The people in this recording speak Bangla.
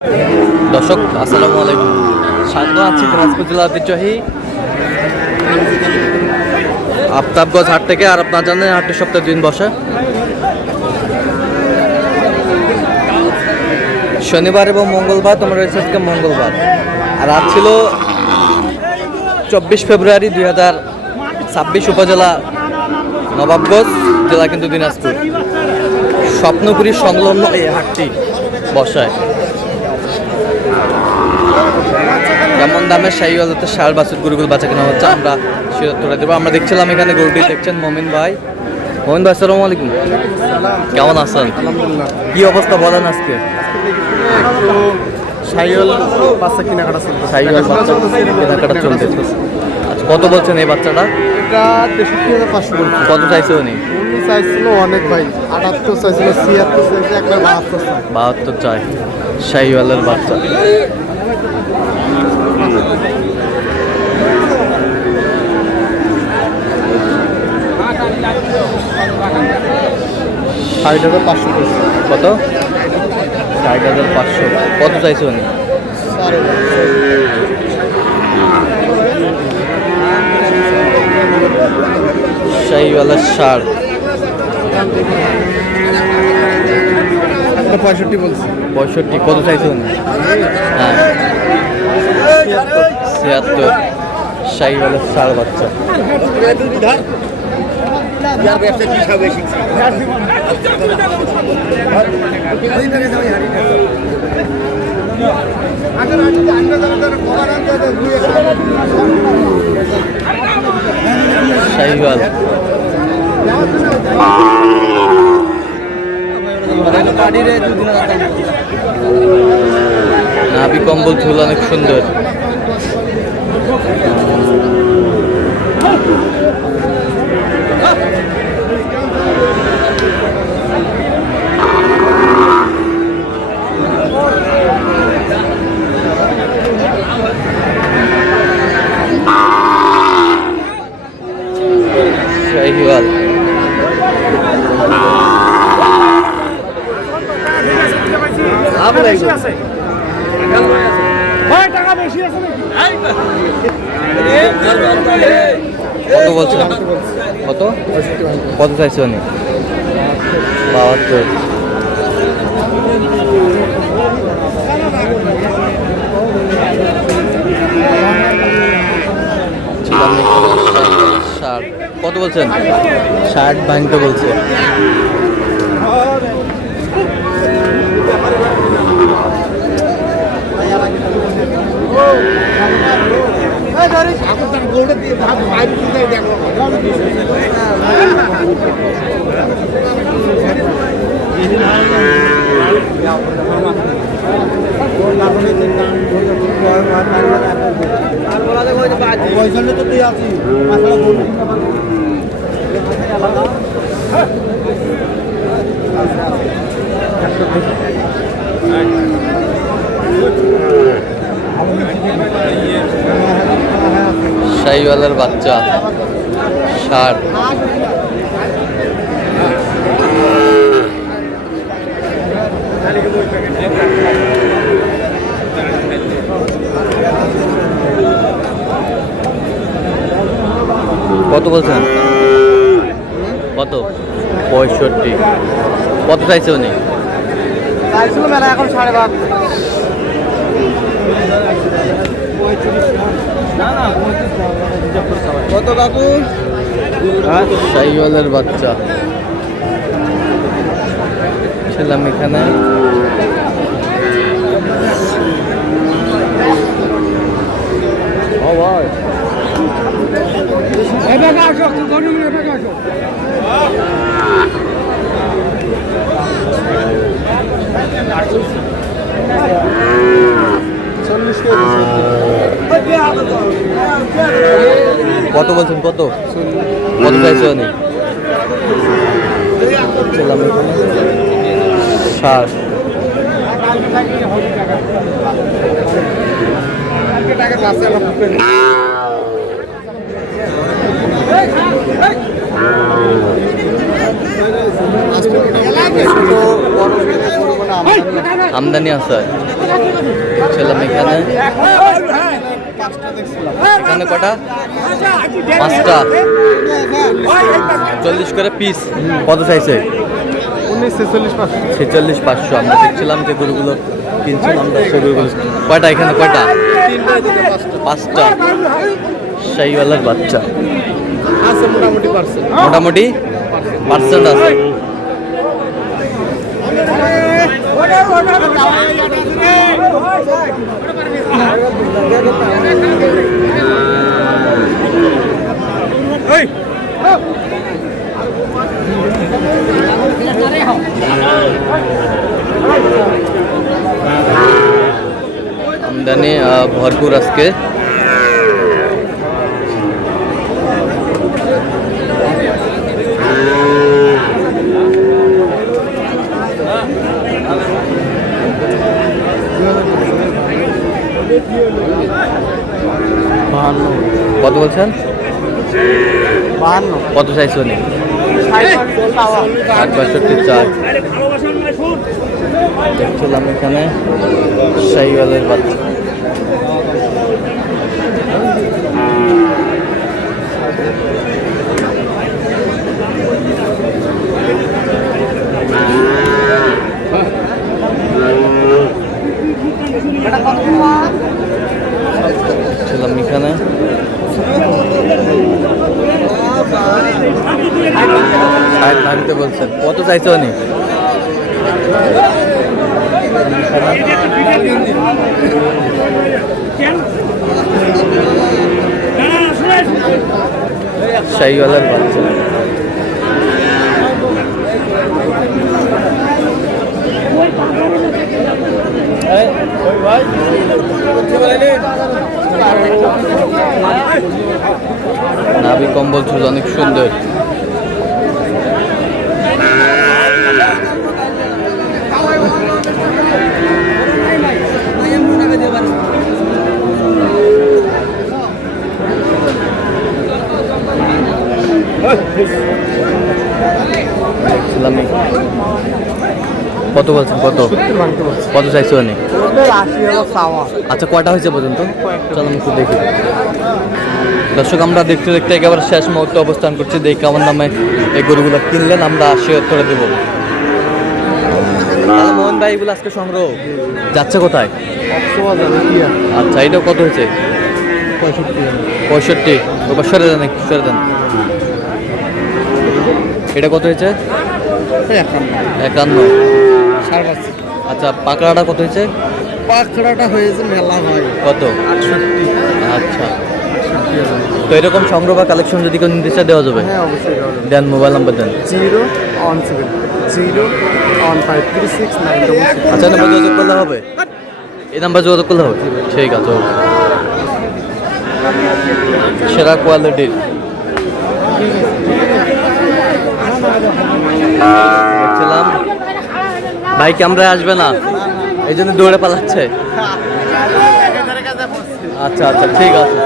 দর্শক আসসালামু আলাইকুম, স্বাগত আছি দিনাজপুর জেলা ঐতিহ্যবাহী আফতাবগঞ্জ হাট থেকে। আর আপনার জানেন হাটটি সপ্তাহে 2 দিন বসে, শনিবার এবং মঙ্গলবার। তোমরা রয়েছে আজকে মঙ্গলবার, আর আজ ছিল 24 ফেব্রুয়ারি 2026, উপজেলা নবাবগঞ্জ, জেলা কিন্তু দিনাজপুর। স্বপ্নপুরী সংলগ্ন এই হাটটি বসায়। কেমন দামের শাহিওয়াল হতে ষাঁড় বাছুর গরুগুলো বাচ্চা কেনা হচ্ছে আমরা সেটা তুলে দেবো। আমরা দেখছিলাম এখানে গরুটি দেখছেন মমিন ভাই। মমিন ভাই আসসালামু আলাইকুম, কেমন আছেন? কি অবস্থা বলেন আজকে? শাহিওয়াল বাচ্চা কেনাকাটা চলছে। শাহিওয়াল বাচ্চা কেনাকাটা চলতেছে। আচ্ছা, কত বলছেন এই বাচ্চাটা? এটা 63,500 বলছে। কত চাইছে উনি? উনি চাইছিল অনেক ভাই, 78 চাইছিল, 76 চাইছে, একবার 72 চাই। 72 চাই শাহিওয়ালের বাচ্চা। শাহিওয়াল 500 বলছে। কত? 60,500। কত চাইছে উনি? শাহিওয়ালের ষাঁড় 65 বলছে। 65। কত চাইছে উনি? হ্যাঁ, 76। শাহিওয়ালের ষাঁড় বাচ্চা। শাহিওয়াল নাভি কম্বল ঝুল অনেক সুন্দর। শাহিওয়াল কত বলছেন? কত কত চাইছে উনি? 72। কত বলছেন? 60 ভাঙতে বলছে। শাহিওয়ালের বাচ্চা ষাঁড়। কত বলছেন? কত? 65। কত চাইছে উনি? চাইছিল মেলা, এখন 72। কত কাকু? শাহিওয়ালের বাচ্চা ছিলাম এখানে। কত বলছেন? কত কত চাইছে উনি? ছিলাম এখানে 60। আমদানি আছে। ছিলাম এখানে এখানে কটা? 5টা 40 করে পিস। কত চাইছে? 46,500। আমরা দেখছিলাম যে গরুগুলো কিনছিলাম আমরা সেই গরুগুলো। কয়টা এখানে কয়টা? 5টা শাহিওয়ালের বাচ্চা আছে মোটামুটি মোটামুটি পার্সেন্ট আছে। আমদানি ভরপুর আজকে। কত বলছেন? 52 কত চাইছো নি? 60-62 দেখছিলাম এখানে শাহিওয়ালের বাচ্চা। ছিলাম এখানে ভাঙতে বলছেন। কত চাইছো নি? শাহিওয়ালের বাচ্চা। নাভি কম্বল ছিল অনেক সুন্দর। দেখছিলাম কত বলছেন? কত কত চাইছো নি? আচ্ছা কয়টা হয়েছে পর্যন্ত? চলো একটু দেখি। দর্শক আমরা দেখতে দেখতে একেবারে শেষ মুহূর্তে অবস্থান করছি। দেখি কেমন দামে এই গরুগুলো কিনলেন, আমরা 80 করে দেবো। মোহন ভাই এগুলো আজকে সংগ্রহ যাচ্ছে কোথায়? আচ্ছা এটা কত হয়েছে? 65। ওবার সরে দেন, একটু সরে দেন। এটা কত হয়েছে? 51। আচ্ছা পাকড়াটা কত হয়েছে? পাকড়াটা হয়েছে মেলা হয় কত? 68। আচ্ছা তো এরকম সংগ্রহ বা কালেকশন যদি কেউ নিতে চায় দেওয়া যাবে? হ্যাঁ অবশ্যই দেন, মোবাইল নাম্বার দেন। 017 আচ্ছা নাম্বার যোগাযোগ করলে হবে? এই নাম্বার যোগাযোগ করলে হবে? ঠিক আছে। সেরা কোয়ালিটির দেখছিলাম। ভাই ক্যামেরায় আসবে না এই জন্য দৌড়ে পালাচ্ছে। আচ্ছা আচ্ছা ঠিক আছে।